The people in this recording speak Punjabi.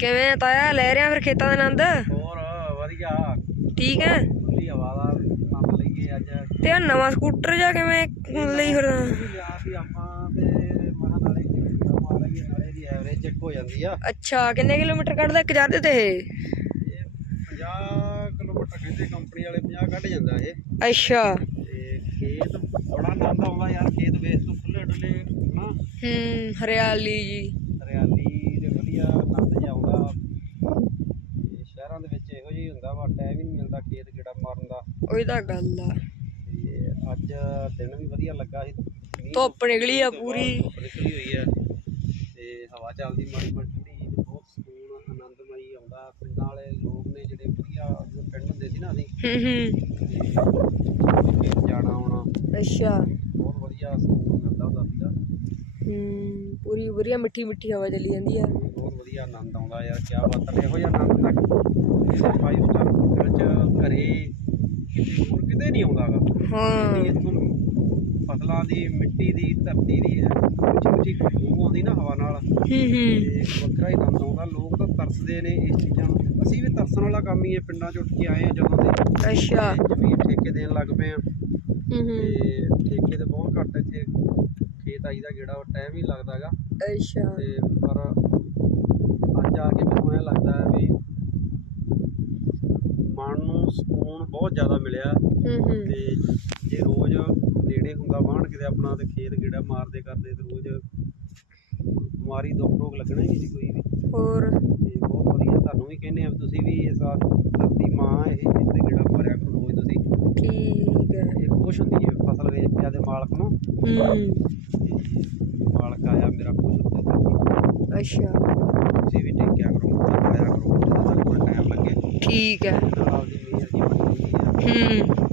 ਕਿਵੇਂ ਤਾਇਆ? ਲੈ ਰਿਆ ਫਿਰ ਖੇਤਾਂ ਦਾ ਆਨੰਦ? ਹੋਰ ਵਧੀਆ। ਠੀਕ ਹੈ ਖੁੱਲੀ ਹਵਾ ਦਾ ਕੰਮ ਲਈਏ ਅੱਜ। ਤੇ ਆ ਨਵਾਂ ਸਕੂਟਰ ਜਾਂ ਕਿਵੇਂ ਲਈ ਲਿਆ ਸੀ ਆਪਾਂ ਤੇ ਮਹਾਂ ਨਾਲੇ ਮਾਰਾਂਗੇ ਨਾਲੇ ਦੀ ਐਵਰੇਜ ਚੈੱਕ ਹੋ ਜਾਂਦੀ ਆ। ਅੱਛਾ ਕਿੰਨੇ ਕਿਲੋਮੀਟਰ ਕੱਢਦਾ ਇੱਕ ਜਰਦੇ ਤੇ ਇਹ? ਇਹ 50 ਕਿਲੋਮੀਟਰ ਕਹਿੰਦੇ ਕੰਪਨੀ ਵਾਲੇ 50 ਕੱਢ ਜਾਂਦਾ ਇਹ। ਅੱਛਾ। ਤੇ ਖੇਤ ਬੜਾ ਆਨੰਦ ਆਉਂਦਾ ਯਾਰ ਖੇਤ ਵੇਖ ਤੋਂ ਖੁੱਲੇ ਡੁੱਲੇ ਹਨਾ? ਹੂੰ ਹਰਿਆਲੀ ਜੀ। ਵਧੀਆ ਆਨੰਦ ਆਉਂਦਾ। ਤੇ ਸ਼ਹਿਰਾਂ ਦੇ ਵਿੱਚ ਇਹੋ ਜਿਹੀ ਹੁੰਦਾ ਵਾ ਟਾਈਮ ਹੀ ਨਹੀਂ ਮਿਲਦਾ ਖੇਤ ਗੇੜਾ ਮਾਰਨ ਦਾ। ਉਹੀ ਤਾਂ ਗੱਲ ਆ। ਤੇ ਅੱਜ ਦਿਨ ਵੀ ਵਧੀਆ ਲੱਗਾ ਸੀ। ਮੀਂਹ ਧੁੱਪ ਨਿਕਲੀ ਆ ਤੋਂ ਬਾਅਦ ਪੂਰੀ। ਧੁੱਪ ਨਿਕਲੀ ਹੋਈ ਹੈ ਤੇ ਹਵਾ ਚੱਲਦੀ ਮਾੜੀ ਮਾੜੀ ਠੰਡੀ ਤੇ ਬਹੁਤ ਸਕੂਨ ਆਨੰਦਮਈ ਆਉਂਦਾ। ਪਿੰਡਾਂ ਵਾਲੇ ਲੋਕ ਨੇ ਜਿਹੜੇ ਵਧੀਆ ਜਦੋਂ ਪਿੰਡ ਹੁੰਦੇ ਸੀ ਨਾ ਅਸੀਂ ਹੂੰ ਹੂੰ। ਤੇ ਜਾਣਾ ਆਉਣਾ ਅੱਛਾ। ਬਹੁਤ ਵਧੀਆ ਸਕੂਨ ਮਿਲਦਾ ਹੁੰਦਾ ਸੀਗਾ। ਹੂੰ। ਪੂਰੀ ਵਧੀਆ ਮਿੱਠੀ ਮਿੱਠੀ ਹਵਾ ਚੱਲੀ ਜਾਂਦੀ ਆ। ਬਹੁਤ ਵਧੀਆ ਆਨੰਦ ਆਉਂਦਾ ਯਾਰ ਕੀ ਬਾਤ ਹੈ ਇਹੋ ਜਿਹਾ ਆਨੰਦ ਤੱਕ ਫਾਈਵ ਸਟਾਰ ਹੋਟਲ ਚ ਘਰੇ ਕਿਤੇ ਹੋਰ ਕਿਤੇ ਨਹੀਂ ਆਉਂਦਾਗਾ ਹਾਂ। ਇੱਥੋਂ ਫਸਲਾਂ ਦੀ ਮਿੱਟੀ ਦੀ ਧਰਤੀ ਦੀ ਉੱਚੀ ਖੂਬ ਆਉਂਦੀ ਨਾ ਹਵਾ ਨਾਲ। ਹੂੰ ਹੂੰ। ਤੇ ਵੱਖਰਾ ਹੀ ਆਨੰਦ ਆਉਂਦਾ ਲੋਕ ਤਾਂ ਤਰਸਦੇ ਨੇ ਇਸ ਚੀਜ਼ਾਂ ਨੂੰ। ਅਸੀਂ ਵੀ ਤਰਸਣ ਵਾਲਾ ਕੰਮ ਹੀ ਹੈ ਪਿੰਡਾਂ 'ਚ ਉੱਠ ਕੇ ਆਏ ਆ ਜਦੋਂ ਦੇ। ਅੱਛਾ। ਜ਼ਮੀਨ ਠੇਕੇ ਦੇਣ ਲੱਗ ਪਏ ਆ। ਹੂੰ ਹੂੰ। ਤੇ ਠੇਕੇ ਖੇਤ ਆਈ ਦਾ ਗੇੜਾ ਟਾਈਮ ਹੀ ਲੱਗਦਾਗਾ ਅੱਛਾ। ਤੇ ਪਰ ਅੱਜ ਆ ਕੇ ਮੈਨੂੰ ਐਂ ਲੱਗਦਾ ਹੈ ਵੀ ਮਨ ਨੂੰ ਸਕੂਨ ਬਹੁਤ ਜ਼ਿਆਦਾ ਮਿਲਿਆ। ਹੂੰ ਹੂੰ। ਤੇ ਜੇ ਰੋਜ਼ ਨੇੜੇ ਹੁੰਦਾ ਵਾਹਣ ਕਿਤੇ ਆਪਣਾ ਤੇ ਖੇਤ ਗੇੜਾ ਮਾਰਦੇ ਕਰਦੇ ਤੇ ਰੋਜ਼ ਬਿਮਾਰੀ ਦੁੱਖ ਰੋਗ ਲੱਗਣਾ ਹੀ ਨਹੀਂ ਸੀ ਕੋਈ ਵੀ। ਹੋਰ? ਤੇ ਬਹੁਤ ਵਧੀਆ ਤੁਹਾਨੂੰ ਵੀ ਕਹਿੰਦੇ ਆ ਵੀ ਤੁਸੀਂ ਵੀ ਇਸ ਆ ਧਰਤੀ ਮਾਂ ਇਹ ਇੱਥੇ ਗੇੜਾ ਮਾਰਿਆ ਕਰੋ ਰੋਜ਼ ਤੁਸੀਂ ਠੀਕ ਹੈ ਇਹ ਖੁਸ਼ ਹੁੰਦੀ ਹੈ ਆਦੇ ਮਾਲਕ ਨੂੰ। ਤੇ ਮਾਲਕ ਆਇਆ ਮੇਰਾ ਧਰਤੀ ਅੱਛਾ। ਤੁਸੀਂ ਵੀ ਟੇਕਿਆ ਕਰੋ ਪਾਇਆ ਕਰੋ ਜਦੋਂ ਤੱਕ ਕੋਈ ਟਾਈਮ ਲੱਗੇ। ਠੀਕ ਹੈ। ਹੂੰ।